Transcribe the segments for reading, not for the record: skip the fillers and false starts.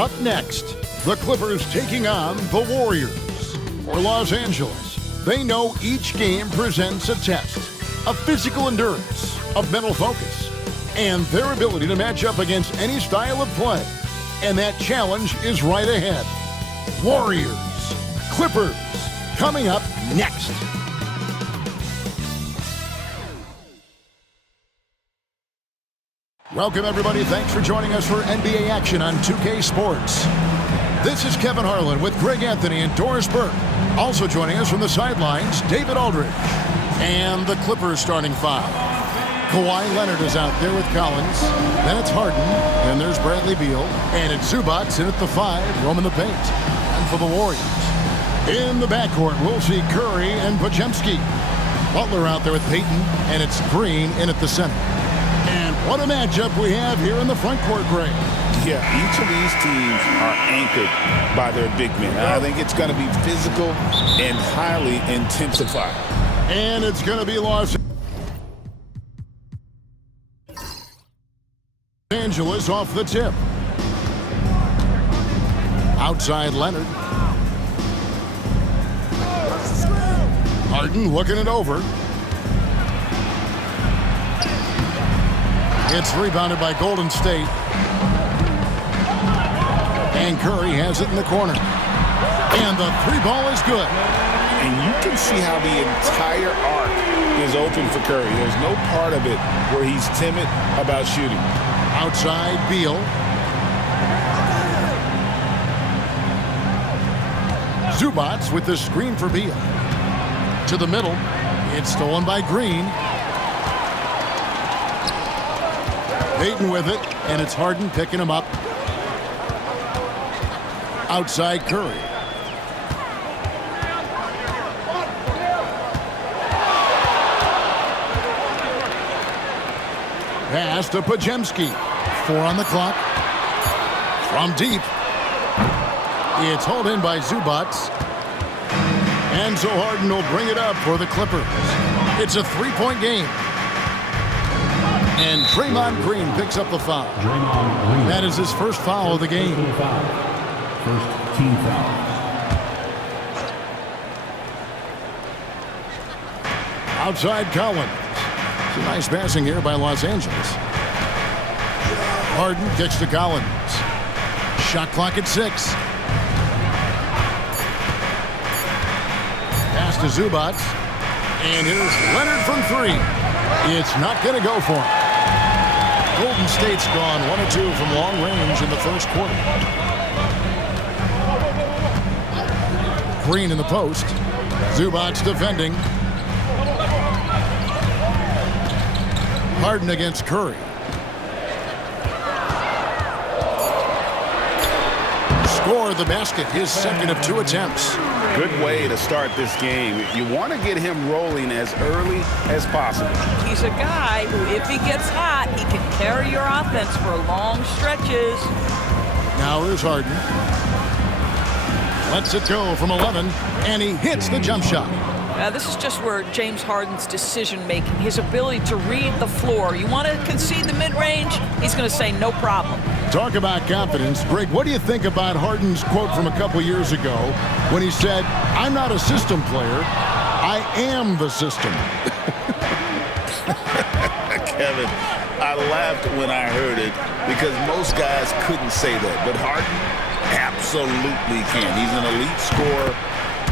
Up next, the Clippers taking on the Warriors. For Los Angeles, they know each game presents a test of physical endurance, of mental focus, and their ability to match up against any style of play. And that challenge is right ahead. Warriors, Clippers, coming up next. Welcome, everybody. Thanks for joining us for NBA action on 2K Sports. This is Kevin Harlan with Greg Anthony and Doris Burke. Also joining us from the sidelines, David Aldridge. And the Clippers starting five. Kawhi Leonard is out there with Collins. Then it's Harden. And there's Bradley Beal. And it's Zubats in at the five, roaming the paint. And for the Warriors, in the backcourt, we'll see Curry and Podziemski. Butler out there with Payton. And it's Green in at the center. And what a matchup we have here in the front court, Greg. Yeah, each of these teams are anchored by their big men. I think it's going to be physical and highly intensified. And it's going to be Los Angeles off the tip. Outside Leonard. Harden looking it over. It's rebounded by Golden State. And Curry has it in the corner. And the three ball is good. And you can see how the entire arc is open for Curry. There's no part of it where he's timid about shooting. Outside Beal. Zubats with the screen for Beal. To the middle. It's stolen by Green. Payton with it, and it's Harden picking him up. Outside Curry. Pass to Podziemski. 4 on the clock. From deep. It's hauled in by Zubats. And so Harden will bring it up for the Clippers. It's a 3-point game. And Draymond Green picks up the foul. That is his first foul of the game. First team foul. Outside Collins. It's a nice passing here by Los Angeles. Harden kicks to Collins. Shot clock at 6. Pass to Zubats. And here's Leonard from 3. It's not going to go for him. Golden State's gone 1 of 2 from long range in the first quarter. Green in the post. Zubats defending. Harden against Curry. Score the basket, his second of 2 attempts. Good way to start this game. You want to get him rolling as early as possible. He's a guy who, if he gets hot, he can carry your offense for long stretches. Now here's Harden. Lets it go from 11, and he hits the jump shot. This is just where James Harden's decision-making, his ability to read the floor. You want to concede the mid-range, he's going to say no problem. Talk about confidence. Greg, what do you think about Harden's quote from a couple years ago when he said, "I'm not a system player, I am the system"? Kevin, I laughed when I heard it because most guys couldn't say that. But Harden absolutely can. He's an elite scorer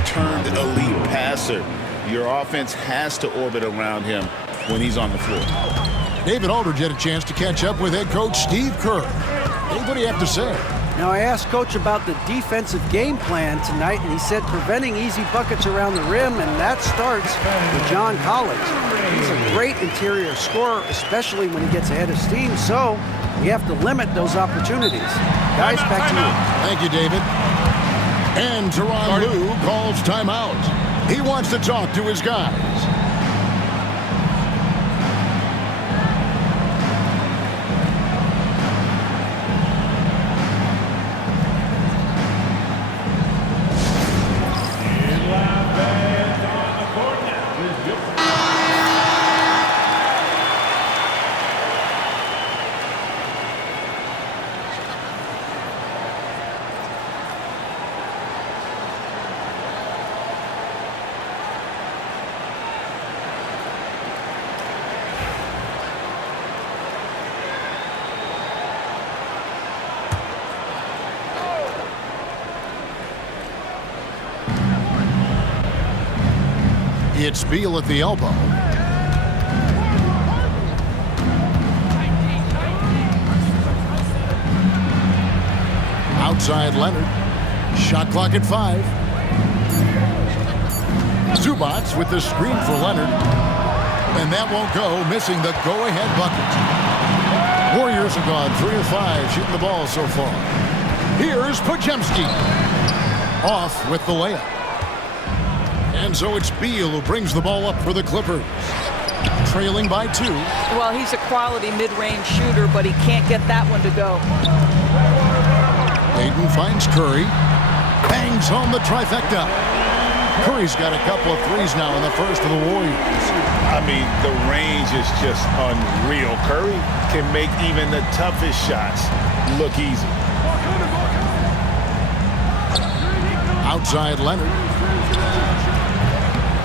turned elite passer. Your offense has to orbit around him when he's on the floor. David Aldridge had a chance to catch up with head coach Steve Kerr. Hey, what do you have to say? Now, I asked Coach about the defensive game plan tonight, and he said preventing easy buckets around the rim, and that starts with John Collins. He's a great interior scorer, especially when he gets ahead of steam, so we have to limit those opportunities. Guys, back to you. Thank you, David. And Tyronn Lue calls timeout. He wants to talk to his guys. It's Beal at the elbow. Outside Leonard. Shot clock at 5. Zubats with the screen for Leonard. And that won't go, missing the go-ahead bucket. Warriors have gone 3 of 5 shooting the ball so far. Here's Podziemski. Off with the layup. And so it's Beal who brings the ball up for the Clippers. Trailing by 2. Well, he's a quality mid-range shooter, but he can't get that one to go. Payton finds Curry. Bangs home the trifecta. Curry's got a couple of threes now in the first of the Warriors. I mean, the range is just unreal. Curry can make even the toughest shots look easy. Outside Leonard.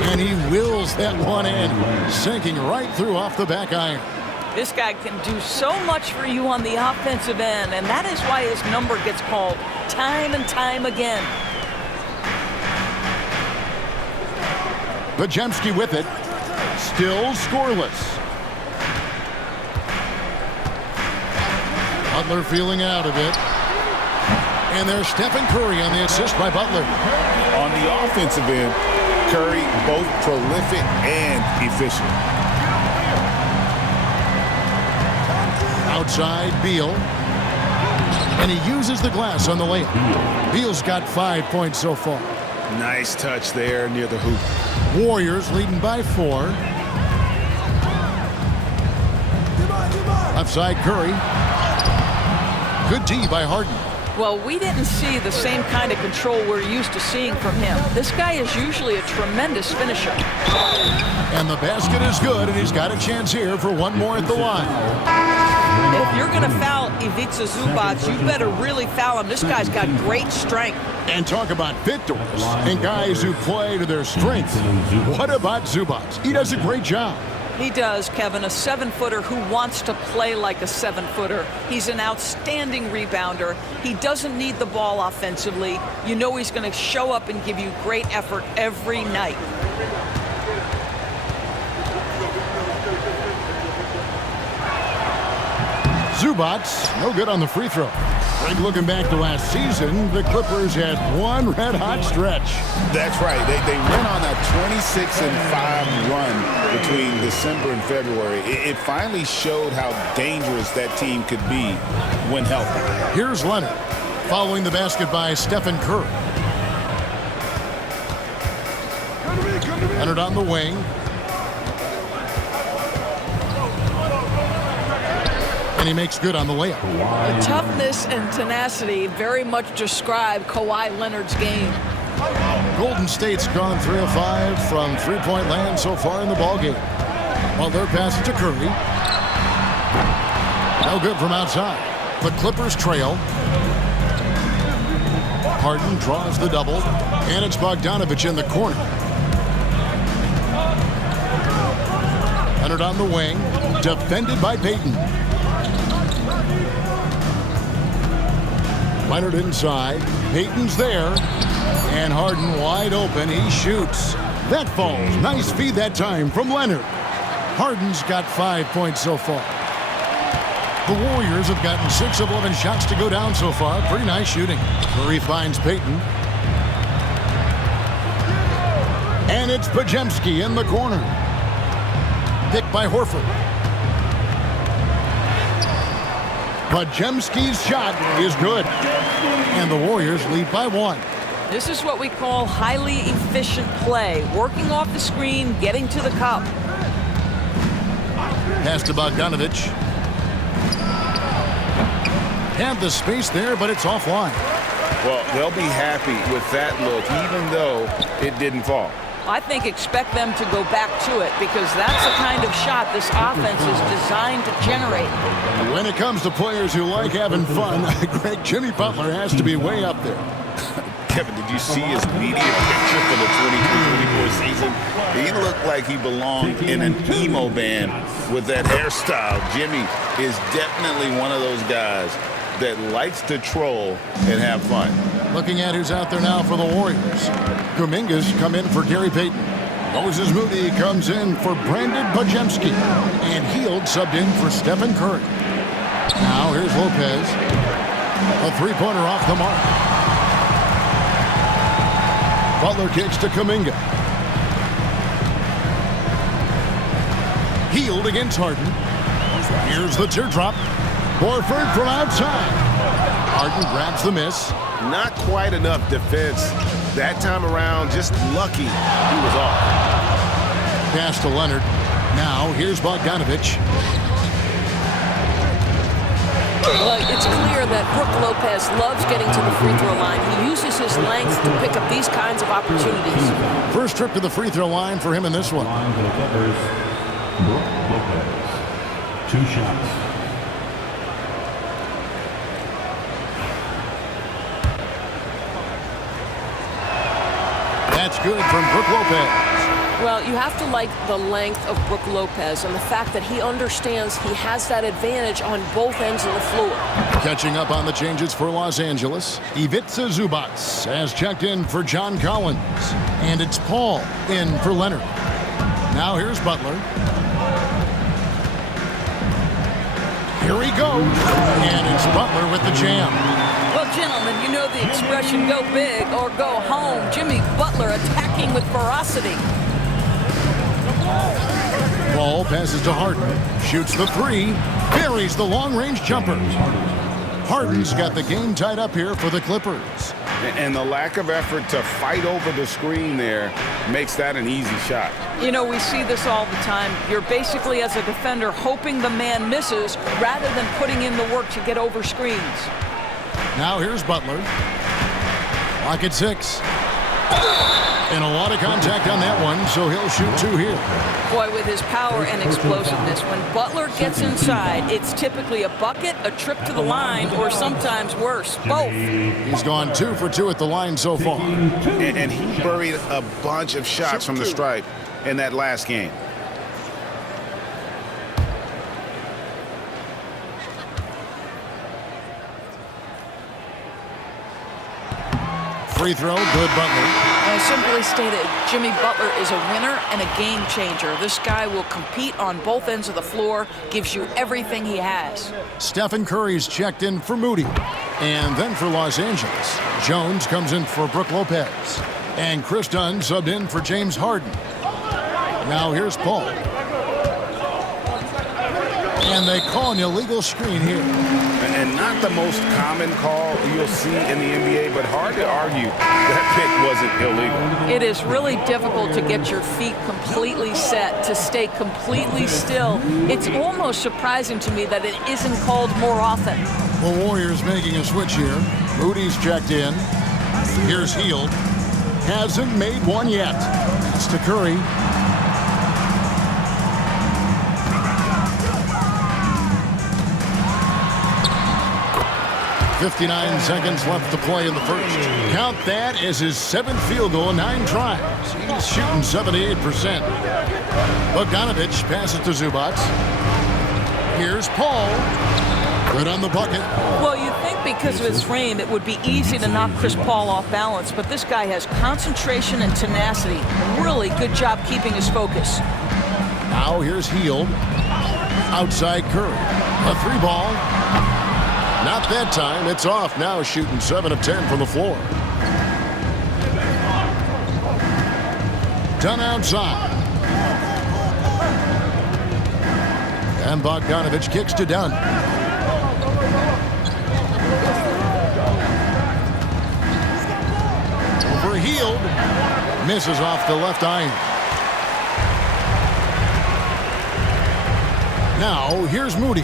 And he wills that one in, sinking right through off the back iron. This guy can do so much for you on the offensive end, and that is why his number gets called time and time again. Podziemski with it. Still scoreless. Butler feeling out of it. And there's Stephen Curry on the assist by Butler. On the offensive end, Curry both prolific and efficient. Outside Beal. And he uses the glass on the layup. Beal's got 5 points so far. Nice touch there near the hoop. Warriors leading by 4. Outside Curry. Good D by Harden. Well, we didn't see the same kind of control we're used to seeing from him. This guy is usually a tremendous finisher. And the basket is good, and he's got a chance here for one more at the line. If you're going to foul Ivica Zubats, you better really foul him. This guy's got great strength. And talk about victors and guys who play to their strength. What about Zubats? He does a great job. He does, Kevin, a 7-footer who wants to play like a 7-footer. He's an outstanding rebounder. He doesn't need the ball offensively. You know he's going to show up and give you great effort every night. Zubats, no good on the free throw. Greg, looking back to last season, the Clippers had one red-hot stretch. That's right. They went on a 26-5 run between December and February. It finally showed how dangerous that team could be when healthy. Here's Leonard, following the basket by Stephen Curry. Leonard on the wing. And he makes good on the layup. The toughness and tenacity very much describe Kawhi Leonard's game. Golden State's gone 3 of 5 from three-point land so far in the ballgame. While their pass to Curry. No good from outside. The Clippers trail. Harden draws the double. And it's Bogdanovich in the corner. Leonard on the wing. Defended by Payton. Leonard inside. Payton's there. And Harden wide open. He shoots. That falls. Nice feed that time from Leonard. Harden's got 5 points so far. The Warriors have gotten 6 of 11 shots to go down so far. Pretty nice shooting. Curry finds Payton. And it's Podziemski in the corner. Picked by Horford. Podziemski's shot is good. And the Warriors lead by 1. This is what we call highly efficient play. Working off the screen, getting to the cup. Pass to Bogdanovich. Had the space there, but it's offline. Well, they'll be happy with that look, even though it didn't fall. I think expect them to go back to it because that's the kind of shot this offense is designed to generate. When it comes to players who like having fun, Greg, Jimmy Butler has to be way up there. Kevin, did you see his media picture for the 23-24 season? He looked like he belonged in an emo band with that hairstyle. Jimmy is definitely one of those guys that likes to troll and have fun. Looking at who's out there now for the Warriors. Kuminga's come in for Gary Payton. Moses Moody comes in for Brandon Bajemski. And Hield subbed in for Stephen Curry. Now here's Lopez. A three-pointer off the mark. Butler kicks to Kuminga. Hield against Harden. Here's the teardrop. Horford from outside. Harden grabs the miss. Not quite enough defense that time around. Just lucky he was off. Pass to Leonard. Now here's Bogdanovich. Well, it's clear that Brook Lopez loves getting to the free throw line. He uses his length to pick up these kinds of opportunities. First trip to the free throw line for him in this one. Line for the Clippers, Brook Lopez. 2 shots. That's good from Brook Lopez. Well, you have to like the length of Brook Lopez and the fact that he understands he has that advantage on both ends of the floor. Catching up on the changes for Los Angeles, Ivica Zubac has checked in for John Collins. And it's Paul in for Leonard. Now here's Butler. Here he goes. And it's Butler with the jam. Well, gentlemen, you know the expression go big or go home. Jimmy Butler attacking with ferocity. Ball passes to Harden. Shoots the three. Buries the long-range jumper. Harden's got the game tied up here for the Clippers. And the lack of effort to fight over the screen there makes that an easy shot. You know, we see this all the time. You're basically, as a defender, hoping the man misses rather than putting in the work to get over screens. Now here's Butler. Clock at 6. And a lot of contact on that one, so he'll shoot 2 here. Boy, with his power and explosiveness, when Butler gets inside, it's typically a bucket, a trip to the line, or sometimes worse, both. He's gone 2 for 2 at the line so far. And he buried a bunch of shots from the stripe in that last game. Free throw, good Butler. Simply stated, Jimmy Butler is a winner and a game changer. This guy will compete on both ends of the floor, gives you everything he has. Stephen Curry's checked in for Moody. And then for Los Angeles, Jones comes in for Brook Lopez. And Chris Dunn subbed in for James Harden. Now here's Paul. And they call an illegal screen here. And not the most common call you'll see in the NBA, but hard to argue that pick wasn't illegal. It is really difficult to get your feet completely set, to stay completely still. It's almost surprising to me that it isn't called more often. The Warriors making a switch here. Moody's checked in. Here's Hield. Hasn't made one yet. It's to Curry. 59 seconds left to play in the first. Count that as his 7th field goal in 9 tries. He's shooting 78%. Bogdanovich passes to Zubac. Here's Paul. Good on the bucket. Well, you think because of his frame, it would be easy to knock Chris Paul off balance, but this guy has concentration and tenacity. Really good job keeping his focus. Now here's Hield. Outside Curry. A 3-ball. Not that time. It's off now, shooting 7 of 10 from the floor. Dunn outside. And Bogdanovich kicks to Dunn. Over Hield. Misses off the left iron. Now here's Moody.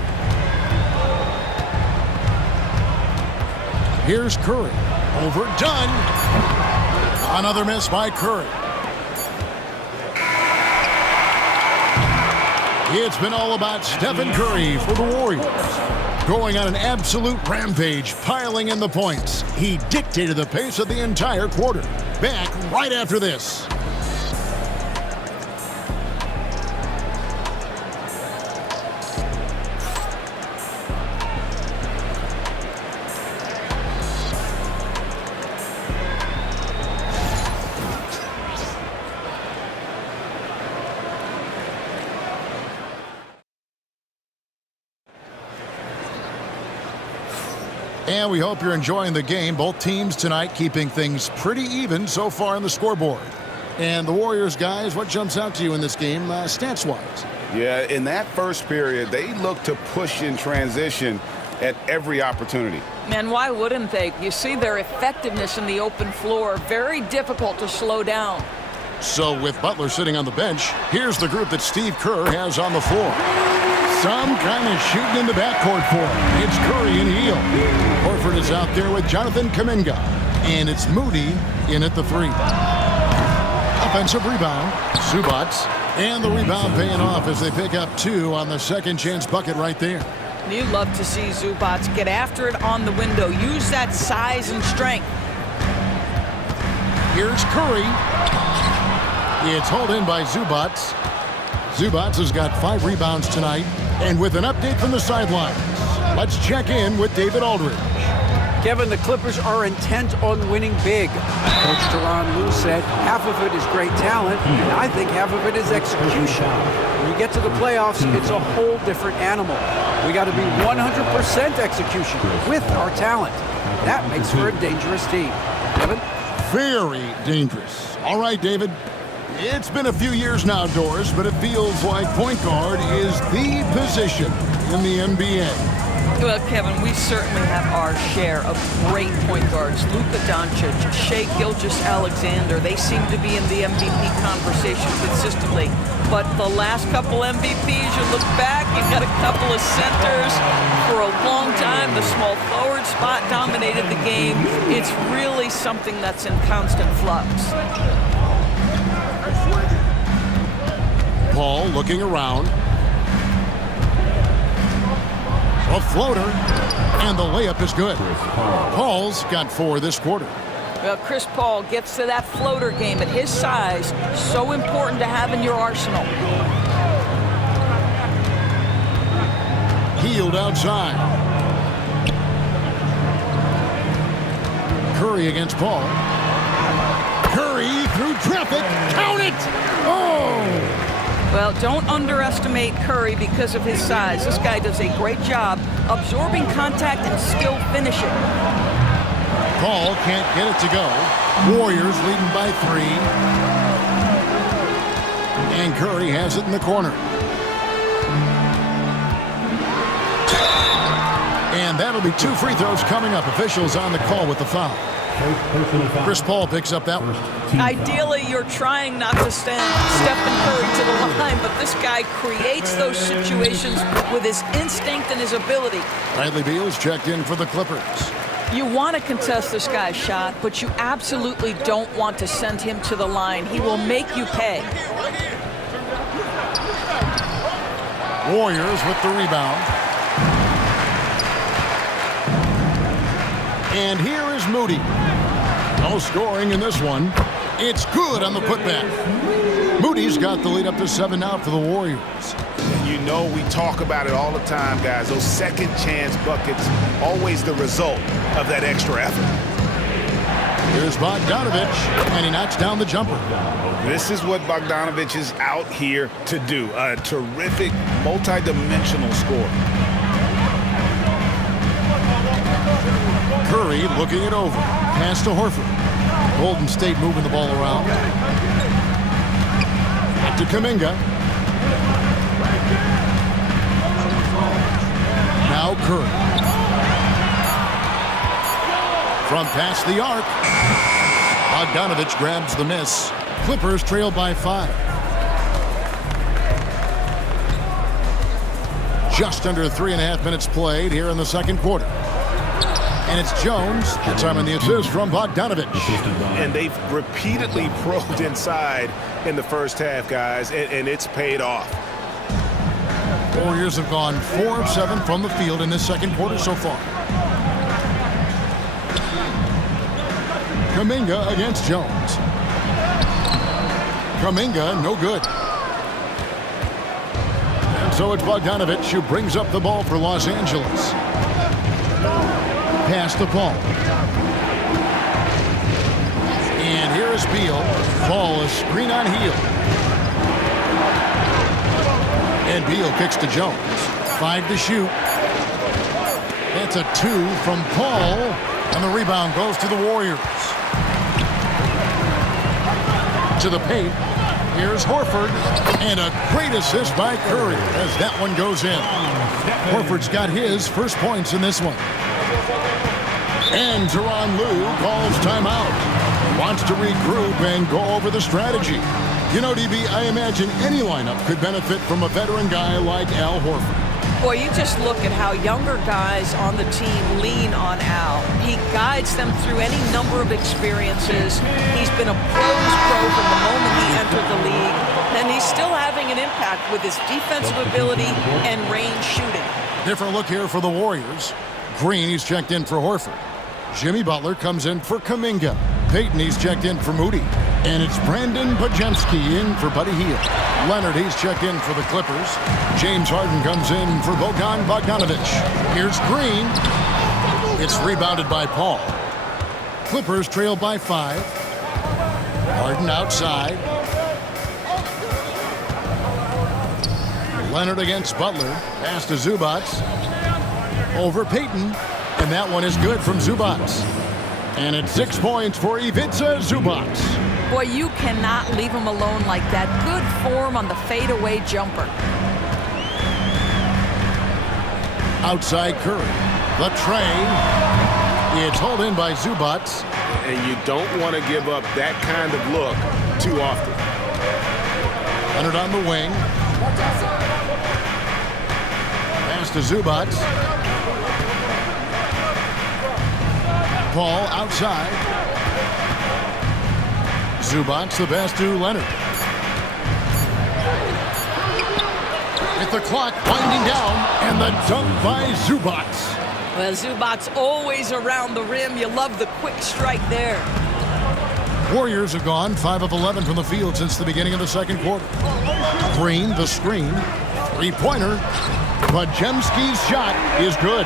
Here's Curry. Over Dunn. Another miss by Curry. It's been all about Stephen Curry for the Warriors. Going on an absolute rampage, piling in the points. He dictated the pace of the entire quarter. Back right after this. And we hope you're enjoying the game. Both teams tonight keeping things pretty even so far on the scoreboard. And the Warriors, guys, what jumps out to you in this game stats-wise? Yeah, in that first period, they looked to push in transition at every opportunity. Man, why wouldn't they? You see their effectiveness in the open floor. Very difficult to slow down. So with Butler sitting on the bench, here's the group that Steve Kerr has on the floor. Some kind of shooting in the backcourt for him. It's Curry and Hield. Horford is out there with Jonathan Kuminga. And it's Moody in at the 3. Offensive rebound, Zubac. And the rebound paying off as they pick up 2 on the second chance bucket right there. You love to see Zubac get after it on the window. Use that size and strength. Here's Curry. It's hauled in by Zubac. Zubac has got 5 rebounds tonight. And with an update from the sidelines, let's check in with David Aldridge. Kevin, the Clippers are intent on winning big. Coach Tyronn Lue said half of it is great talent, and I think half of it is execution. When you get to the playoffs, it's a whole different animal. We got to be 100% execution with our talent. That makes for a dangerous team. Kevin? Very dangerous. All right, David. It's been a few years now, Doris, but it feels like point guard is the position in the NBA. Well, Kevin, we certainly have our share of great point guards. Luka Doncic, Shai Gilgeous-Alexander, they seem to be in the MVP conversation consistently. But the last couple MVPs, you look back, you've got a couple of centers. For a long time, the small forward spot dominated the game. It's really something that's in constant flux. Paul looking around. A floater, and the layup is good. Paul's got 4 this quarter. Well, Chris Paul gets to that floater game at his size. So important to have in your arsenal. Hield outside. Curry against Paul. Curry through traffic. Count it! Oh! Well, don't underestimate Curry because of his size. This guy does a great job absorbing contact and still finishing. Paul can't get it to go. Warriors leading by 3. And Curry has it in the corner. And that'll be 2 free throws coming up. Officials on the call with the foul. Chris Paul picks up that one. Ideally, you're trying not to send Stephen Curry to the line, but this guy creates those situations with his instinct and his ability. Bradley Beal's checked in for the Clippers. You want to contest this guy's shot, but you absolutely don't want to send him to the line. He will make you pay. Warriors with the rebound. And here is Moody. No scoring in this one. It's good on the putback. Moody's got the lead up to 7 now for the Warriors. You know we talk about it all the time, guys. Those second chance buckets, always the result of that extra effort. Here's Bogdanovich, and he knocks down the jumper. This is what Bogdanovich is out here to do. A terrific, multi-dimensional score. Curry looking it over. Pass to Horford. Golden State moving the ball around. Back to Kuminga. Now Curry. From past the arc. Bogdanovich grabs the miss. Clippers trail by 5. Just under 3.5 minutes played here in the second quarter. And it's Jones. That time on the assist from Bogdanovich. And they've repeatedly probed inside in the first half, guys, and it's paid off. Warriors have gone 4 of 7 from the field in this second quarter so far. Kuminga against Jones. Kuminga, no good. And so it's Bogdanovich who brings up the ball for Los Angeles. Pass to Paul. And here is Beal. Paul, a screen on Hield. And Beal kicks to Jones. 5 to shoot. That's a 2 from Paul, and the rebound goes to the Warriors. To the paint. Here's Horford, and a great assist by Curry as that one goes in. Horford's got his first points in this one. And Tyronn Lue calls timeout. Wants to regroup and go over the strategy. You know, DB, I imagine any lineup could benefit from a veteran guy like Al Horford. Boy, you just look at how younger guys on the team lean on Al. He guides them through any number of experiences. He's been a pro's pro from the moment he entered the league, and he's still having an impact with his defensive ability and range shooting. Different look here for the Warriors. Green, he's checked in for Horford. Jimmy Butler comes in for Kuminga. Payton, he's checked in for Moody. And it's Brandon Podziemski in for Buddy Hield. Leonard, he's checked in for the Clippers. James Harden comes in for Bogdan Bogdanovic. Here's Green. It's rebounded by Paul. Clippers trail by 5. Harden outside. Leonard against Butler. Pass to Zubac. Over Payton. And that one is good from Zubac. And it's 6 points for Ivica Zubac. Boy, you cannot leave him alone like that. Good form on the fadeaway jumper. Outside Curry. The tray. It's hauled in by Zubac. And you don't want to give up that kind of look too often. Leonard on the wing. Pass to Zubac. Paul outside. Zubac the pass to Leonard. With the clock winding down, and the dunk by Zubac. Well, Zubac's always around the rim. You love the quick strike there. Warriors have gone 5 of 11 from the field since the beginning of the second quarter. Green, the screen. Three-pointer. Podziemski's shot is good.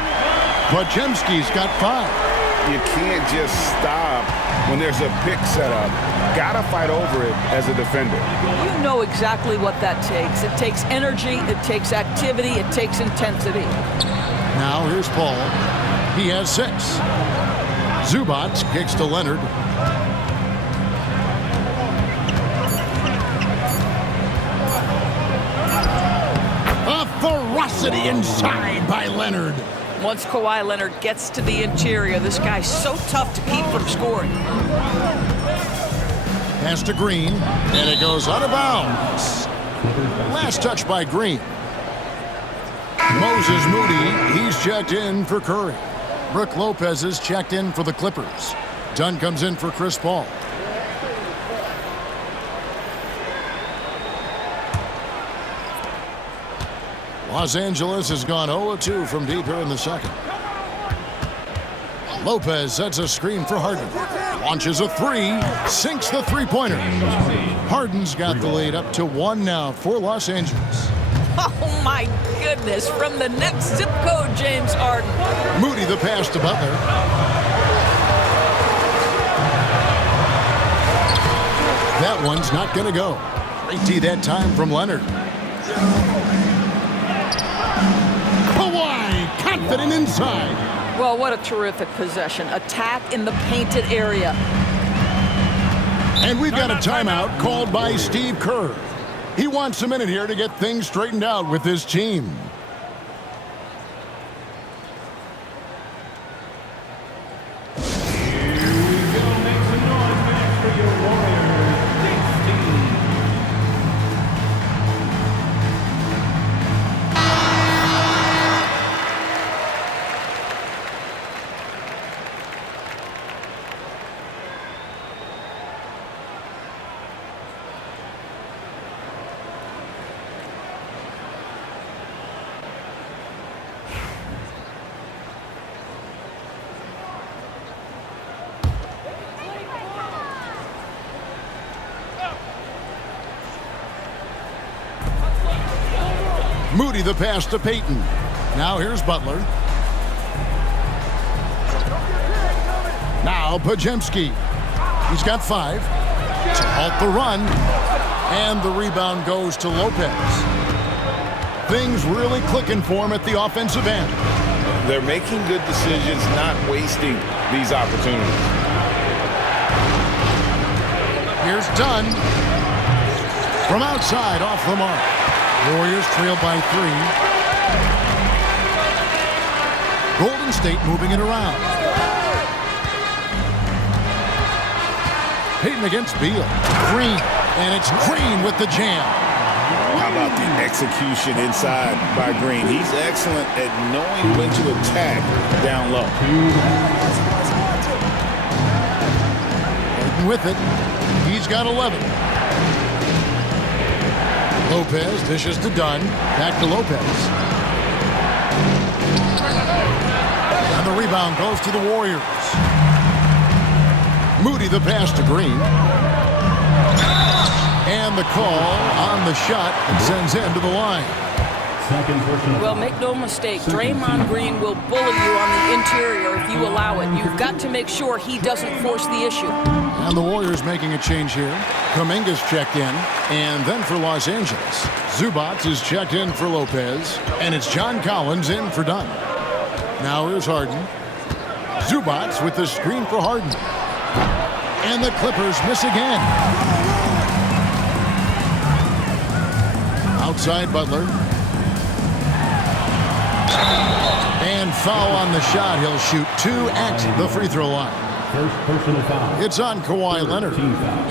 Podziemski's got 5. You can't just stop when there's a pick set up. Gotta fight over it as a defender. You know exactly what that takes. It takes energy, it takes activity, it takes intensity. Now here's Paul. He has 6. Zubac kicks to Leonard. A ferocity inside by Leonard. Once Kawhi Leonard gets to the interior, this guy's so tough to keep from scoring. Pass to Green, and it goes out of bounds. Last touch by Green. Moses Moody, he's checked in for Curry. Brook Lopez is checked in for the Clippers. Dunn comes in for Chris Paul. Los Angeles has gone 0-2 from deep here in the second. Lopez sets a screen for Harden. Launches a 3, sinks the three-pointer. Harden's got the lead up to 1 now for Los Angeles. Oh, my goodness. From the next zip code, James Harden. Moody the pass to Butler. That one's not going to go. Great D that time from Leonard. Kawhi, confident inside. Well, what a terrific possession. Attack in the painted area. And we've got a timeout called by Steve Kerr. He wants a minute here to get things straightened out with his team. Moody the pass to Payton. Now here's Butler. Now Podziemski. He's got 5 to halt the run. And the rebound goes to Lopez. Things really clicking for him at the offensive end. They're making good decisions, not wasting these opportunities. Here's Dunn. From outside, off the mark. Warriors trail by 3. Golden State moving it around. Payton against Beal. Green. And it's Green with the jam. How about the execution inside by Green? He's excellent at knowing when to attack down low. Payton with it. He's got 11. Lopez dishes to Dunn. Back to Lopez. And the rebound goes to the Warriors. Moody the pass to Green. And the call on the shot that sends him to the line. Well, make no mistake, Draymond Green will bully you on the interior if you allow it. You've got to make sure he doesn't force the issue. And the Warriors making a change here. Kuminga's checked in. And then for Los Angeles, Zubac is checked in for Lopez. And it's John Collins in for Dunn. Now here's Harden. Zubac with the screen for Harden. And the Clippers miss again. Outside Butler. And foul on the shot. He'll shoot 2 at the free throw line. First personal foul. It's on Kawhi Leonard.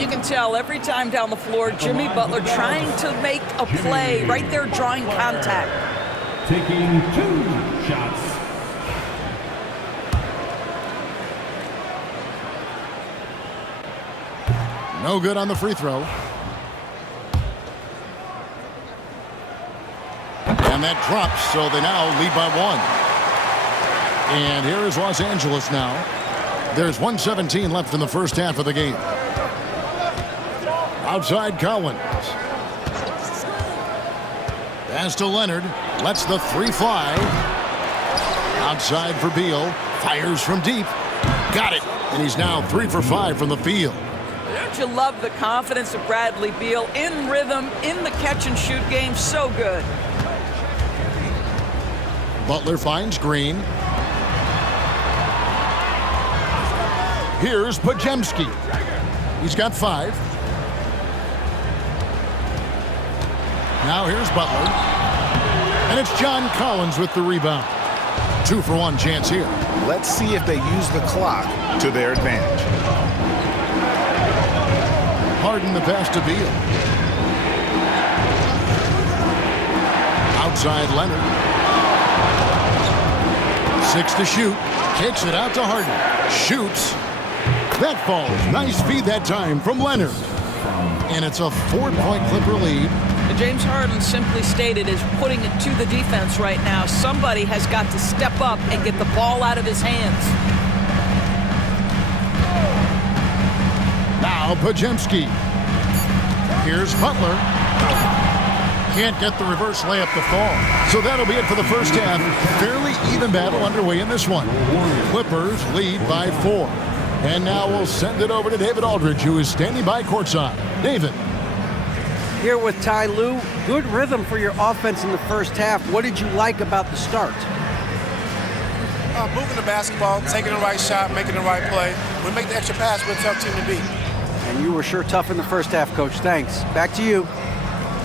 You can tell every time down the floor, Jimmy Butler trying to make a play right there, drawing contact. Taking 2 shots. No good on the free throw. And that drops, so they now lead by 1. And here is Los Angeles now. There's 1:17 left in the first half of the game. Outside Collins. Pass to Leonard. Lets the 3 fly. Outside for Beal. Fires from deep. Got it. And he's now 3 for 5 from the field. Don't you love the confidence of Bradley Beal? In rhythm, in the catch-and-shoot game, so good. Butler finds Green. Here's Podziemski. He's got 5. Now here's Butler. And it's John Collins with the rebound. 2 for 1 chance here. Let's see if they use the clock to their advantage. Harden the pass to Beal. Outside Leonard. 6 to shoot. Kicks it out to Harden. Shoots. That falls. Nice feed that time from Leonard. And it's a 4-point Clipper lead. And James Harden simply stated is putting it to the defense right now. Somebody has got to step up and get the ball out of his hands. Now Podziemski. Here's Butler. Can't get the reverse layup to fall. So that'll be it for the first half. Fairly even battle underway in this one. Clippers lead by 4. And now we'll send it over to David Aldridge, who is standing by courtside. David. Here with Ty Lue, good rhythm for your offense in the first half. What did you like about the start? Moving the basketball, taking the right shot, making the right play. We make the extra pass, we're a tough team to beat. And you were sure tough in the first half, Coach. Thanks. Back to you.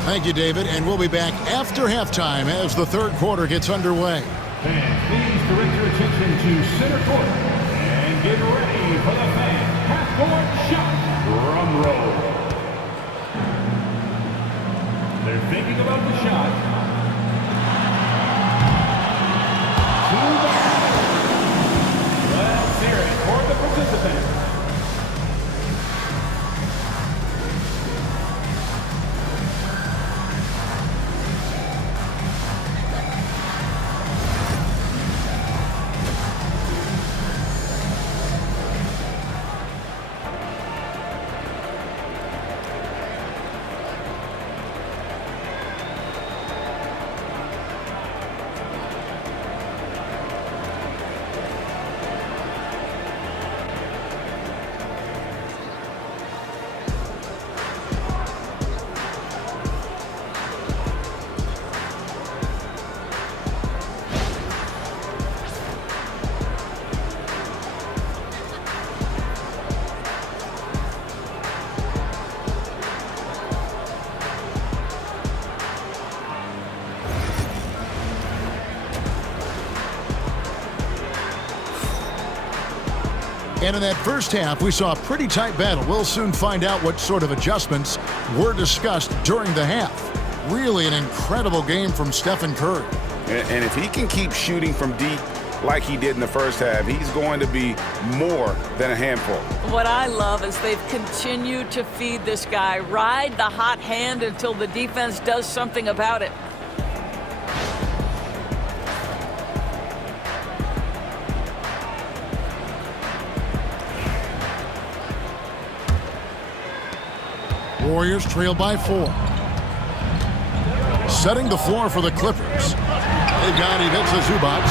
Thank you, David. And we'll be back after halftime as the third quarter gets underway. Fans, please direct your attention to center court and get ready for the fan half-court shot. Drum roll. They're thinking about the shot. Let's hear it for the participants. And in that first half, we saw a pretty tight battle. We'll soon find out what sort of adjustments were discussed during the half. Really an incredible game from Stephen Curry. And if he can keep shooting from deep like he did in the first half, he's going to be more than a handful. What I love is they've continued to feed this guy, ride the hot hand until the defense does something about it. Warriors trail by 4. Setting the floor for the Clippers. They've got Ivica Zubac.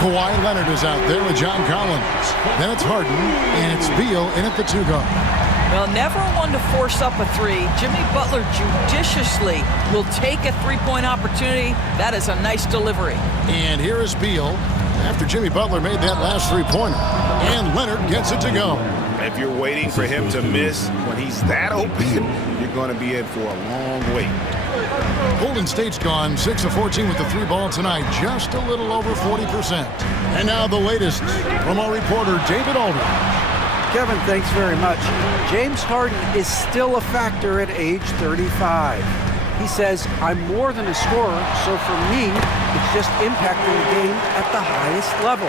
Kawhi Leonard is out there with John Collins. Then it's Harden, and it's Beal in at the 2 guard. Well, never one to force up a 3. Jimmy Butler judiciously will take a 3-point opportunity. That is a nice delivery. And here is Beal after Jimmy Butler made that last 3-pointer. And Leonard gets it to go. If you're waiting for him to miss when he's that open, you're going to be in for a long wait. Golden State's gone 6 of 14 with the 3 ball tonight, just a little over 40%. And now the latest from our reporter, David Aldridge. Kevin, thanks very much. James Harden is still a factor at age 35. He says, I'm more than a scorer, so for me, it's just impacting the game at the highest level.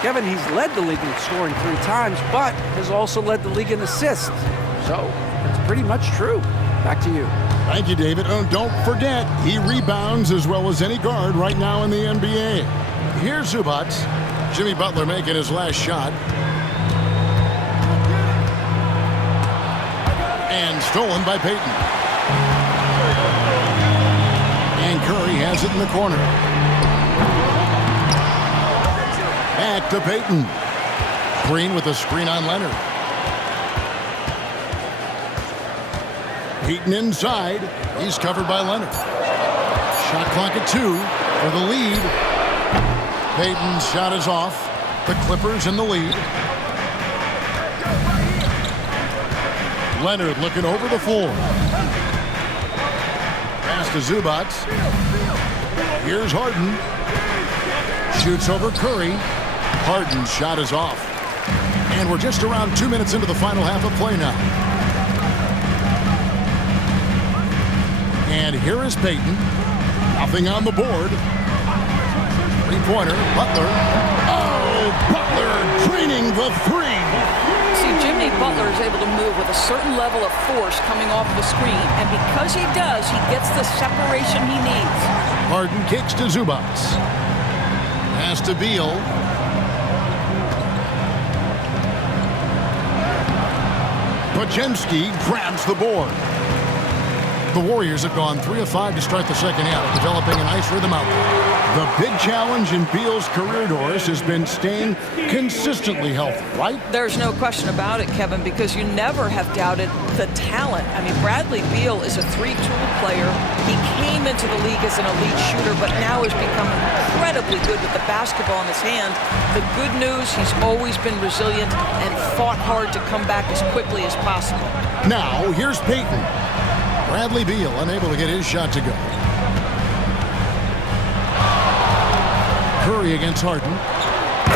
Kevin, he's led the league in scoring 3 times, but has also led the league in assists. So, it's pretty much true. Back to you. Thank you, David. Oh, don't forget, he rebounds as well as any guard right now in the NBA. Here's Zubac. Jimmy Butler making his last shot. And stolen by Payton. And Curry has it in the corner. Back to Payton. Green with a screen on Leonard. Payton inside. He's covered by Leonard. Shot clock at 2 for the lead. Payton's shot is off. The Clippers in the lead. Leonard looking over the floor. Pass to Zubac. Here's Harden. Shoots over Curry. Harden's shot is off. And we're just around 2 minutes into the final half of play now. And here is Payton. Nothing on the board. 3-pointer. Butler. Oh, Butler draining the 3. See, Jimmy Butler is able to move with a certain level of force coming off the screen. And because he does, he gets the separation he needs. Harden kicks to Zubac. Pass to Beal. Podziemski grabs the board. The Warriors have gone 3 of 5 to start the second half, developing a nice rhythm out there. The big challenge in Beal's career, Doris, has been staying consistently healthy, right? There's no question about it, Kevin, because you never have doubted the talent. I mean, Bradley Beal is a 3-tool player. He came into the league as an elite shooter, but now has become incredibly good with the basketball in his hand. The good news, he's always been resilient and fought hard to come back as quickly as possible. Now, here's Payton. Bradley Beal unable to get his shot to go. Curry against Harden.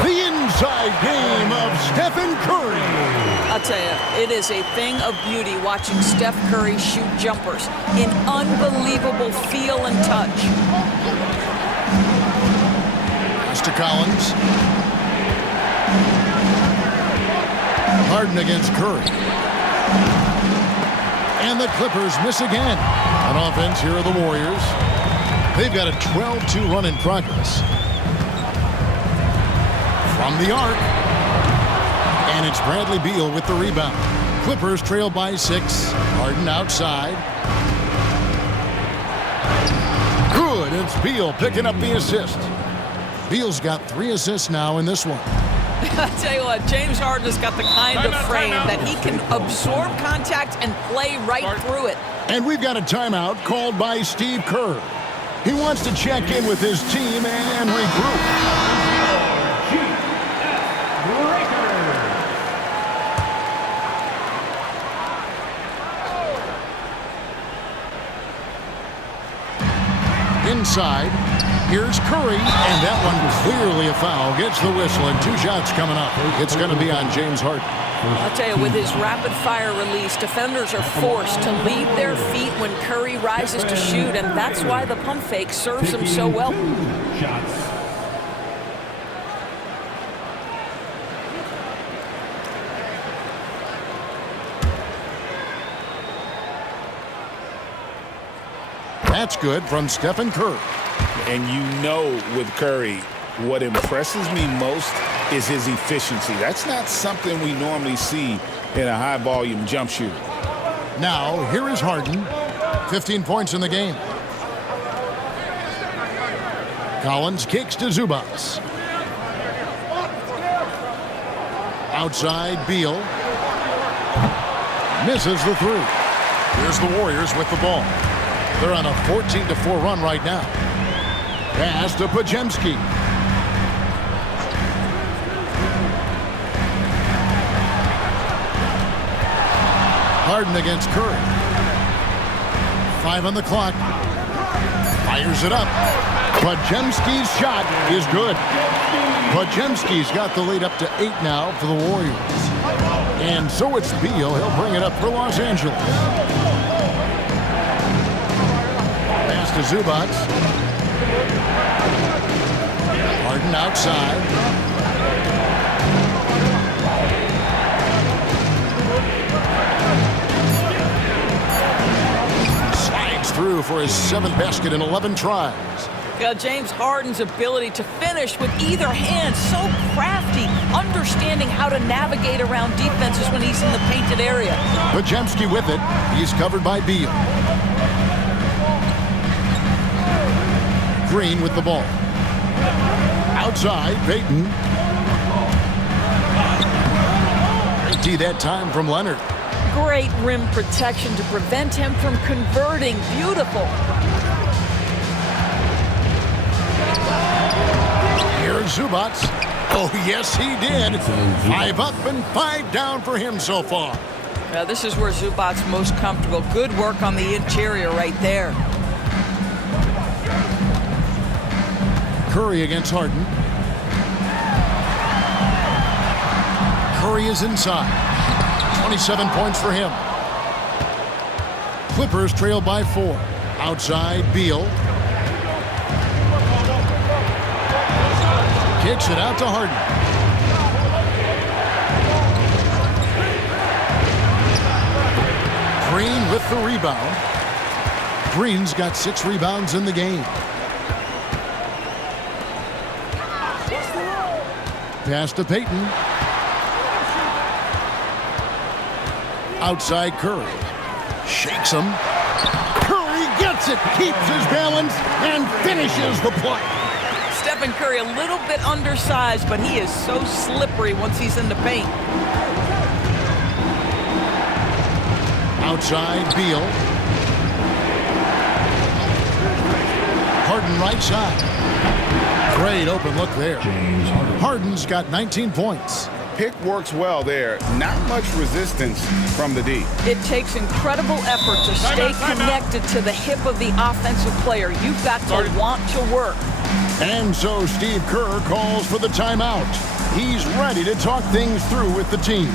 The inside game of Stephen Curry. I'll tell you, it is a thing of beauty watching Steph Curry shoot jumpers in unbelievable feel and touch. Pass to Collins. Harden against Curry. And the Clippers miss again. On offense, here are the Warriors. They've got a 12-2 run in progress. From the arc. And it's Bradley Beal with the rebound. Clippers trail by 6. Harden outside. Good. It's Beal picking up the assist. Beal's got 3 assists now in this one. I tell you what, James Harden has got the kind of frame that he can absorb contact and play right through it. And we've got a timeout called by Steve Kerr. He wants to check in with his team and regroup. Inside. Here's Curry, and that one clearly a foul. Gets the whistle, and 2 shots coming up. It's going to be on James Harden. I'll tell you, with his rapid-fire release, defenders are forced to leave their feet when Curry rises to shoot, and that's why the pump fake serves him so well. Shots. That's good from Stephen Curry. And you know with Curry, what impresses me most is his efficiency. That's not something we normally see in a high-volume jump shooter. Now, here is Harden. 15 points in the game. Collins kicks to Zubac. Outside, Beal. Misses the 3. Here's the Warriors with the ball. They're on a 14-4 run right now. Pass to Podziemski. Harden against Curry. 5 on the clock. Fires it up. Podziemski's shot is good. Podziemski's got the lead up to 8 now for the Warriors. And so it's Beal. He'll bring it up for Los Angeles. Pass to Zubac. Harden outside. Slides through for his 7th basket in 11 tries. James Harden's ability to finish with either hand, so crafty, understanding how to navigate around defenses when he's in the painted area. Podziemski with it. He's covered by Beal. Green with the ball. Outside, Payton. Great D that time from Leonard. Great rim protection to prevent him from converting. Beautiful. Here's Zubac. Oh, yes, he did. 5 up and 5 down for him so far. Now, this is where Zubac's most comfortable. Good work on the interior right there. Curry against Harden. Curry is inside. 27 points for him. Clippers trail by 4. Outside, Beal. Kicks it out to Harden. Green with the rebound. Green's got 6 rebounds in the game. Pass to Payton. Outside Curry. Shakes him. Curry gets it, keeps his balance, and finishes the play. Stephen Curry a little bit undersized, but he is so slippery once he's in the paint. Outside Beal. Harden right side. Great open look there. Harden's got 19 points. Pick works well there. Not much resistance from the D. It takes incredible effort to stay connected to the hip of the offensive player. You've got to want to work. And so Steve Kerr calls for the timeout. He's ready to talk things through with the team.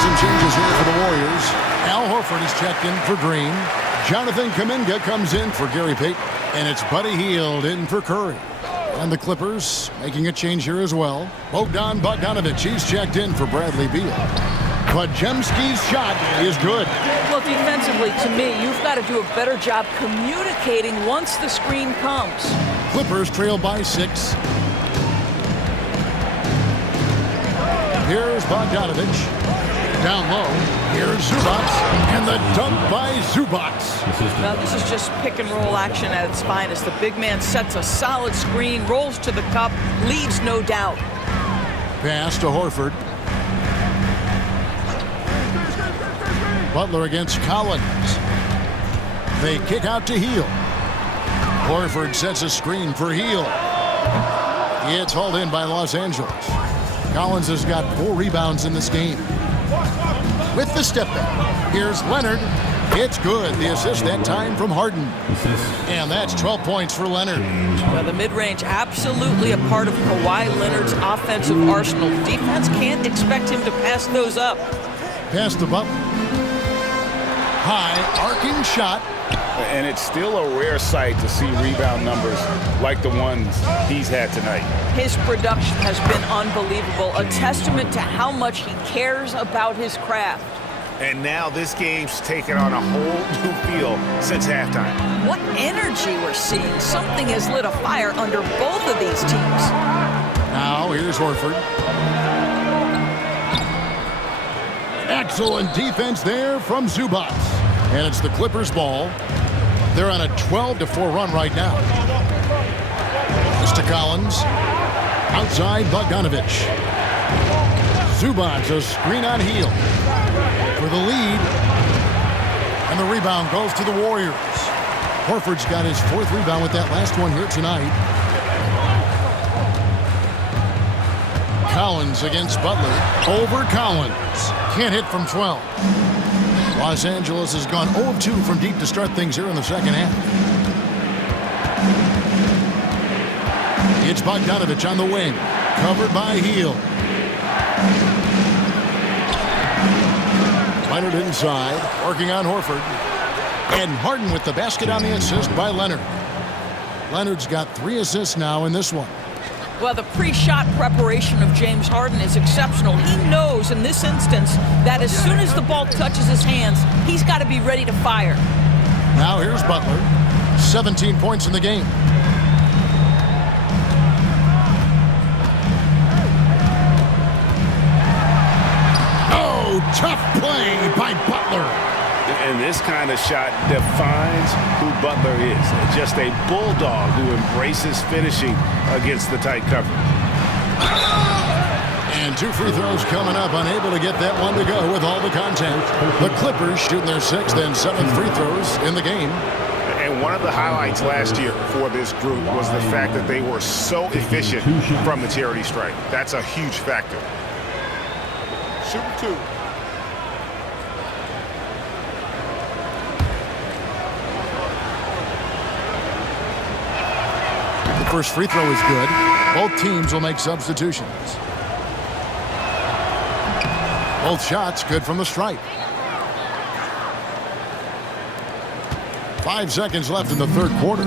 Some changes here for the Warriors. Al Horford is checked in for Green. Jonathan Kuminga comes in for Gary Payton. And it's Buddy Hield in for Curry. And the Clippers making a change here as well. Bogdan Bogdanovic, he's checked in for Bradley Beal. Podziemski's shot is good. Well, defensively, to me, you've got to do a better job communicating once the screen comes. Clippers trail by 6. Here's Bogdanovic. Down low. Here's Zubac. And the dunk by Zubac. Now, this is just pick and roll action at its finest. The big man sets a solid screen, rolls to the cup, leaves no doubt. Pass to Horford. Butler against Collins. They kick out to Hield. Horford sets a screen for Hield. It's hauled in by Los Angeles. Collins has got 4 rebounds in this game. With the step back, here's Leonard. It's good. The assist that time from Harden. And that's 12 points for Leonard. Well, the mid-range absolutely a part of Kawhi Leonard's offensive arsenal. Defense can't expect him to pass those up. Pass the Butler. High arcing shot. And it's still a rare sight to see rebound numbers like the ones he's had tonight. His production has been unbelievable, a testament to how much he cares about his craft. And now this game's taken on a whole new feel since halftime. What energy we're seeing. Something has lit a fire under both of these teams. Now here's Horford. Excellent defense there from Zubac. And it's the Clippers' ball. They're on a 12-4 run right now. Mr. Collins. Outside Bogdanovich. Zubac, a screen on heel for the lead. And the rebound goes to the Warriors. Horford's got his 4th rebound with that last one here tonight. Collins against Butler. Over Collins. Can't hit from 12. Los Angeles has gone 0 of 2 from deep to start things here in the second half. It's Bogdanovich on the wing. Covered by Heel. Leonard inside, working on Horford. And Harden with the basket on the assist by Leonard. Leonard's got 3 assists now in this one. Well, the pre-shot preparation of James Harden is exceptional. He knows in this instance that as soon as the ball touches his hands, he's got to be ready to fire. Now here's Butler. 17 points in the game. Oh, tough play by Butler. And this kind of shot defines who Butler is. Just a bulldog who embraces finishing against the tight coverage. And 2 free throws coming up. Unable to get that one to go with all the contact. The Clippers shooting their 6th and 7th free throws in the game. And one of the highlights last year for this group was the fact that they were so efficient from the charity stripe. That's a huge factor. Shoot 2. First free throw is good. Both teams will make substitutions. Both shots good from the stripe. 5 seconds left in the 3rd quarter.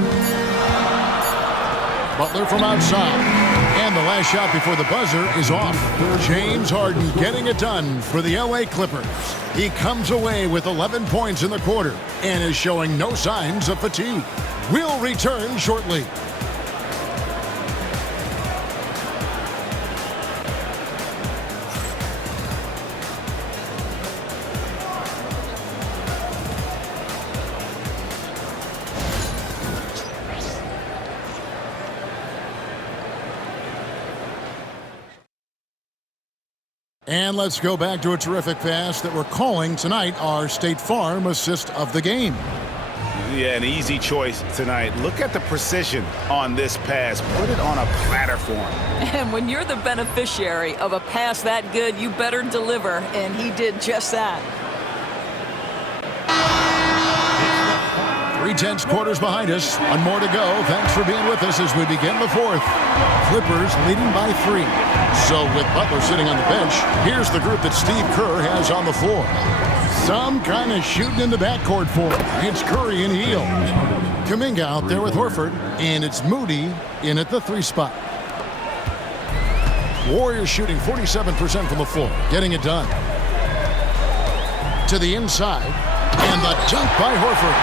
Butler from outside. And the last shot before the buzzer is off. James Harden getting it done for the LA Clippers. He comes away with 11 points in the quarter and is showing no signs of fatigue. We'll return shortly. And let's go back to a terrific pass that we're calling tonight our State Farm assist of the game. Yeah, an easy choice tonight. Look at the precision on this pass. Put it on a platter for him. And when you're the beneficiary of a pass that good, you better deliver, and he did just that. 3/10 quarters behind us. One more to go. Thanks for being with us as we begin the 4th. Clippers leading by 3. So with Butler sitting on the bench, here's the group that Steve Kerr has on the floor. Some kind of shooting in the backcourt for him. It's Curry and Heel. Kuminga out there with Horford, and it's Moody in at the 3 spot. Warriors shooting 47% from the floor, getting it done. To the inside, and the dunk by Horford.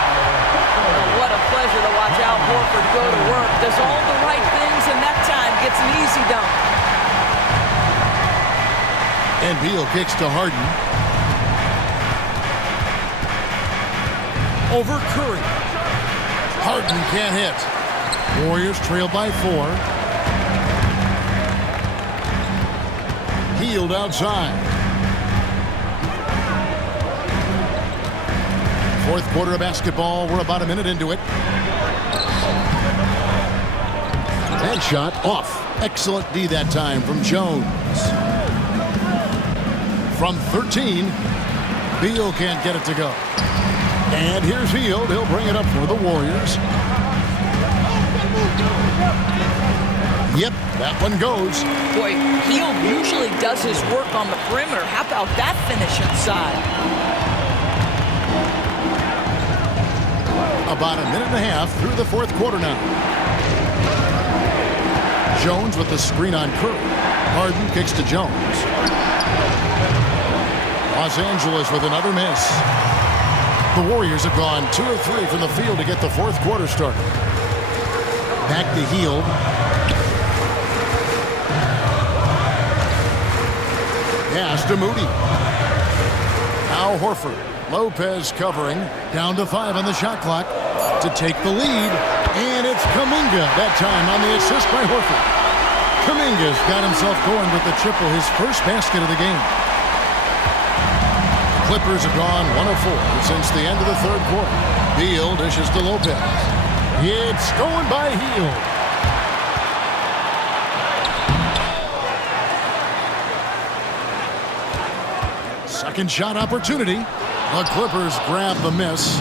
What a pleasure to watch Al Horford go to work. Does all the right things, and that time gets an easy dunk. And Beal kicks to Harden. Over Curry. Harden can't hit. Warriors trail by 4. Healed outside. 4th quarter of basketball. We're about a minute into it. That shot off. Excellent D that time from Jones. From 13, Beal can't get it to go. And here's Hield. He'll bring it up for the Warriors. Yep, that one goes. Boy, Hield usually does his work on the perimeter. How about that finish inside? About a minute and a half through the fourth quarter now. Jones with the screen on Curry. Harden kicks to Jones. Los Angeles with another miss. The Warriors have gone 2 of 3 from the field to get the fourth quarter started. Back to Hield. Pass to Moody. Al Horford. Lopez covering. Down to 5 on the shot clock to take the lead. And it's Kuminga that time on the assist by Horford. Kuminga's got himself going with the triple, his first basket of the game. The Clippers have gone 1 of 4 since the end of the third quarter. Beal dishes to Lopez. It's going by Hield. Second shot opportunity. The Clippers grab the miss.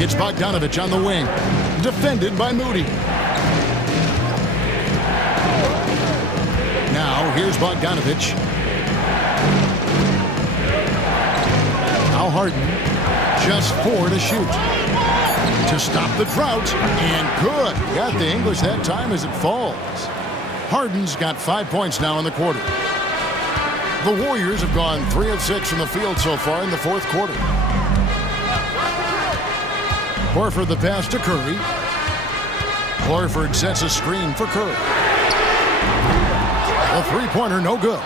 It's Bogdanovich on the wing. Defended by Moody. Now here's Bogdanovich. Al Harden. Just 4 to shoot. To stop the drought. And good. Got the English that time as it falls. Harden's got 5 points now in the quarter. The Warriors have gone 3 of 6 from the field so far in the fourth quarter. Horford the pass to Curry. Horford sets a screen for Curry. The three-pointer no good.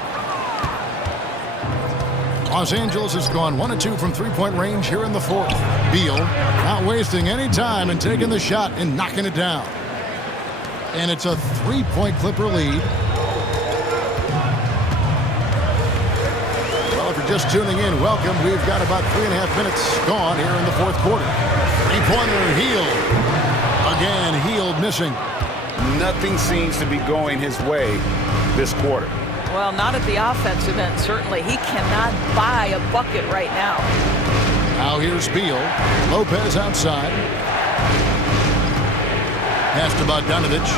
Los Angeles has gone 1 of 2 from three-point range here in the fourth. Beal not wasting any time and taking the shot and knocking it down. And it's a 3-point Clipper lead. Well, if you're just tuning in, welcome. We've got about 3.5 minutes gone here in the fourth quarter. Three-pointer, Hield. Again, Hield missing. Nothing seems to be going his way this quarter. Well, not at the offensive end, certainly. He cannot buy a bucket right now. Now here's Beal. Lopez outside. Pass to Bogdanovich.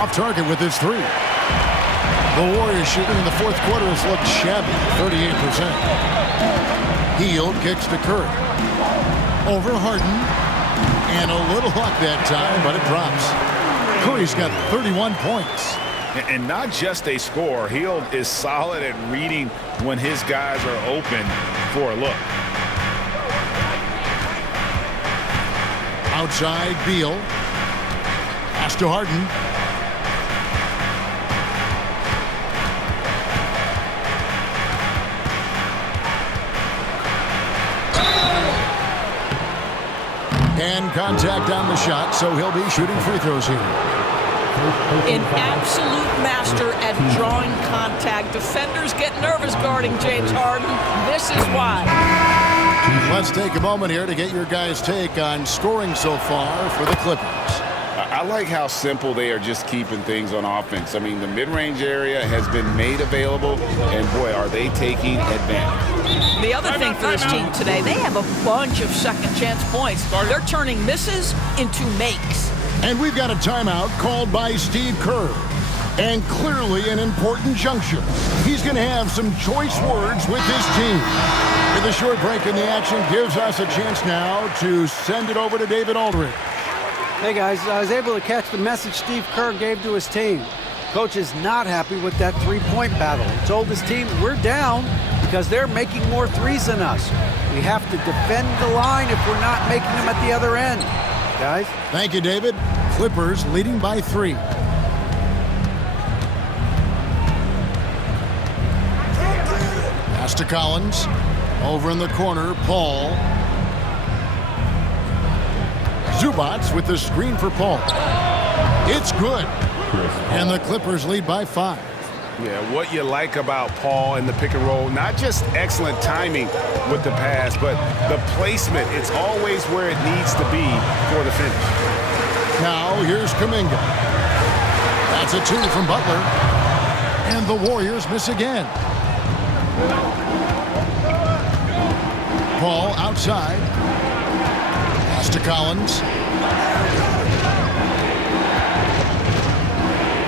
Off target with his 3. The Warriors shooting in the fourth quarter has looked shabby, 38%. Hield kicks to Curry. Over Harden. And a little luck that time, but it drops. Curry's got 31 points. And not just a scorer. Hield is solid at reading when his guys are open for a look. Outside, Beal. Pass to Harden. And contact on the shot, so he'll be shooting free throws here. An absolute master at drawing contact. Defenders get nervous guarding James Harden. This is why. Let's take a moment here to get your guys' take on scoring so far for the Clippers. I like how simple they are just keeping things on offense. I mean, the mid-range area has been made available, and boy, are they taking advantage. The other thing for this team today, they have a bunch of second-chance points. They're turning misses into makes. And we've got a timeout called by Steve Kerr. And clearly an important juncture. He's going to have some choice words with his team. With a short break in the action gives us a chance now to send it over to David Aldridge. Hey guys, I was able to catch the message Steve Kerr gave to his team. Coach is not happy with that three-point battle. He told his team, we're down because they're making more threes than us. We have to defend the line if we're not making them at the other end. Guys? Thank you, David. Clippers leading by 3. Pass to Collins. Over in the corner, Paul. Zubats with the screen for Paul. It's good. And the Clippers lead by 5. Yeah, what you like about Paul and the pick and roll, not just excellent timing with the pass, but the placement. It's always where it needs to be for the finish. Now here's Kuminga. That's a 2 from Butler. And the Warriors miss again. Ball outside. Pass to Collins.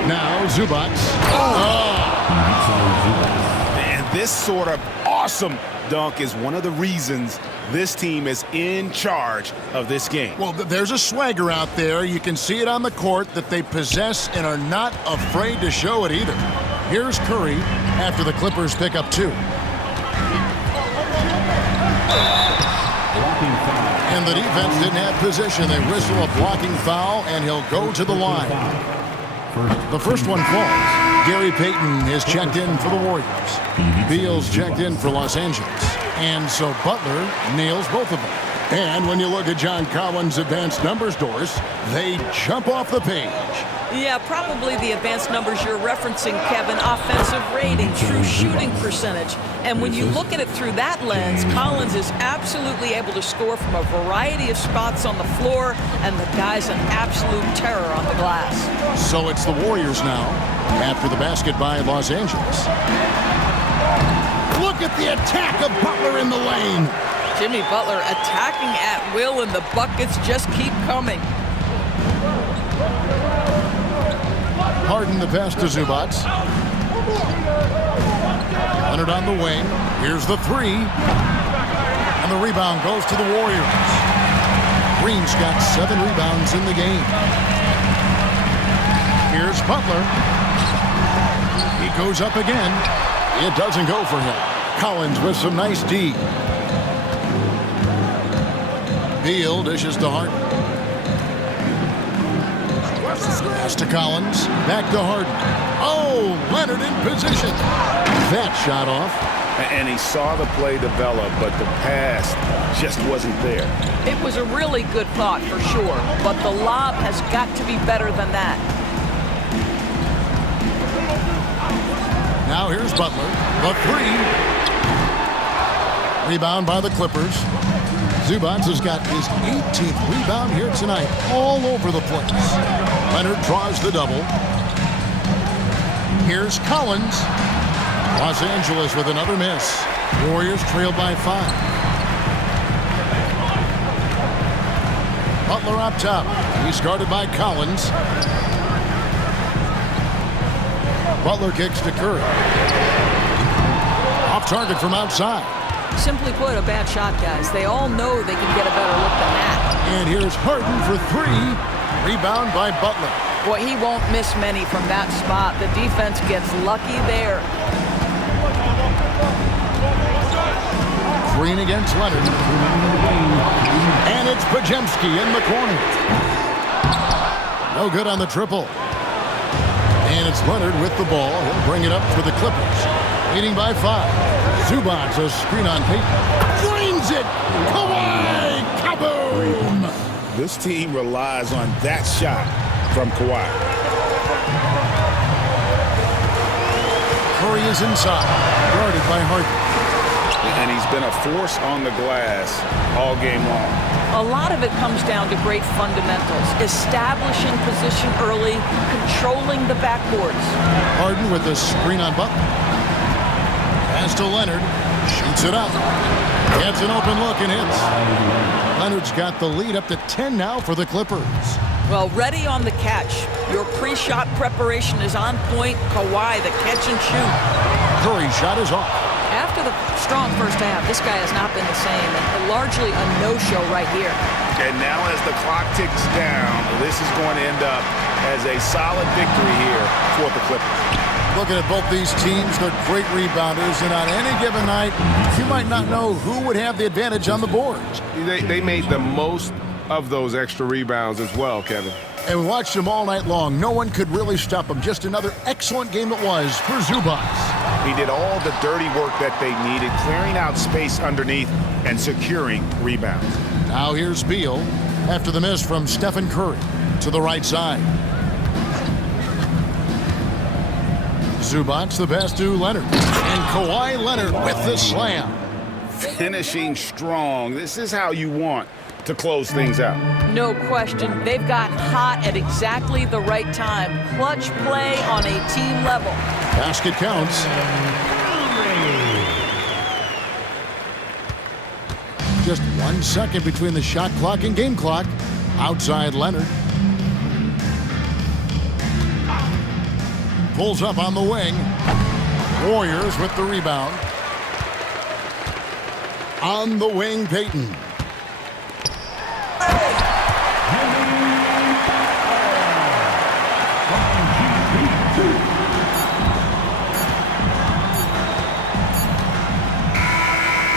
Now Zubac. And this sort of awesome dunk is one of the reasons this team is in charge of this game. Well, there's a swagger out there. You can see it on the court that they possess and are not afraid to show it either. Here's Curry after the Clippers pick up 2. And the defense didn't have position. They whistle a blocking foul, and he'll go to the line. The first one falls. Gary Payton is checked in for the Warriors. Beal's checked in for Los Angeles. And so Butler nails both of them. And when you look at John Collins' advanced numbers, Doris, they jump off the page. Yeah, probably the advanced numbers you're referencing, Kevin. Offensive rating, true shooting percentage. And when you look at it through that lens, Collins is absolutely able to score from a variety of spots on the floor, and the guy's an absolute terror on the glass. So it's the Warriors now, after the basket by Los Angeles. Look at the attack of Butler in the lane. Jimmy Butler attacking at will, and the buckets just keep coming. Harden the pass to Zubac. Leonard on the wing. Here's the 3. And the rebound goes to the Warriors. Green's got 7 rebounds in the game. Here's Butler. He goes up again. It doesn't go for him. Collins with some nice D. Beal dishes to Harden. Pass to Collins. Back to Harden. Oh, Leonard in position. That shot off. And he saw the play develop, but the pass just wasn't there. It was a really good thought for sure, but the lob has got to be better than that. Now here's Butler. The 3. Rebound by the Clippers. Zubac has got his 18th rebound here tonight, all over the place. Leonard draws the double. Here's Collins. Los Angeles with another miss. Warriors trail by 5. Butler up top. He's guarded by Collins. Butler kicks to Curry. Off target from outside. Simply put, a bad shot, guys. They all know they can get a better look than that. And here's Harden for 3. Rebound by Butler. Boy, he won't miss many from that spot. The defense gets lucky there. Green against Leonard. And it's Pajemski in the corner. No good on the triple. And it's Leonard with the ball. He'll bring it up for the Clippers. Leading by 5. Zubac, a screen on Payton. Drains it! Kawhi! Kaboom! This team relies on that shot from Kawhi. Curry is inside, guarded by Harden. And he's been a force on the glass all game long. A lot of it comes down to great fundamentals. Establishing position early, controlling the backboards. Harden with a screen on Butler. Pass to Leonard. Shoots it up. Gets an open look and hits. Leonard's got the lead up to 10 now for the Clippers. Well, ready on the catch. Your pre-shot preparation is on point. Kawhi, the catch and shoot. Curry's shot is off. After the strong first half, this guy has not been the same, and largely a no-show right here. And now as the clock ticks down, this is going to end up as a solid victory here for the Clippers. Looking at both these teams, they're great rebounders, and on any given night, you might not know who would have the advantage on the boards. They made the most of those extra rebounds as well, Kevin. And we watched them all night long. No one could really stop them. Just another excellent game it was for Zubac. He did all the dirty work that they needed, clearing out space underneath and securing rebounds. Now here's Beal after the miss from Stephen Curry to the right side. Zubac the pass to Leonard. And Kawhi Leonard with the slam. Finishing strong. This is how you want to close things out. No question. They've got hot at exactly the right time. Clutch play on a team level. Basket counts. Just 1 second between the shot clock and game clock. Outside Leonard. Pulls up on the wing. Warriors with the rebound. On the wing, Payton.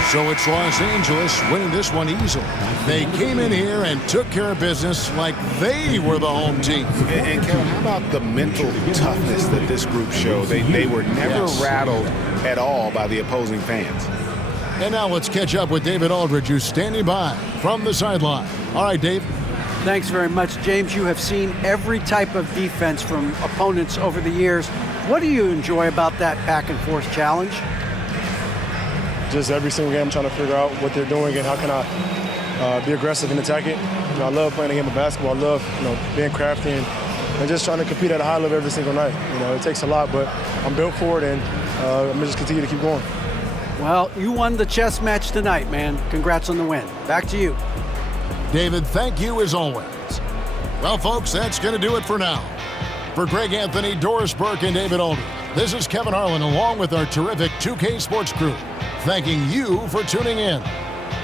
So it's Los Angeles winning this one easily. They came in here and took care of business like they were the home team. And Kevin, how about the mental toughness that this group showed? They were never rattled at all by the opposing fans. And now let's catch up with David Aldridge, who's standing by from the sideline. All right, Dave. Thanks very much, James. You have seen every type of defense from opponents over the years. What do you enjoy about that back-and-forth challenge? Just every single game, I'm trying to figure out what they're doing and how can I be aggressive and attack it. You know, I love playing the game of basketball. I love, being crafty and just trying to compete at a high level every single night. You know, it takes a lot, but I'm built for it, and I'm going to just continue to keep going. Well, you won the chess match tonight, man. Congrats on the win. Back to you. David, thank you as always. Well, folks, that's going to do it for now. For Greg Anthony, Doris Burke, and David Aldridge, this is Kevin Harlan along with our terrific 2K Sports crew, thanking you for tuning in.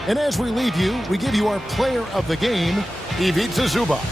And as we leave you, we give you our player of the game, Ivica Zubac.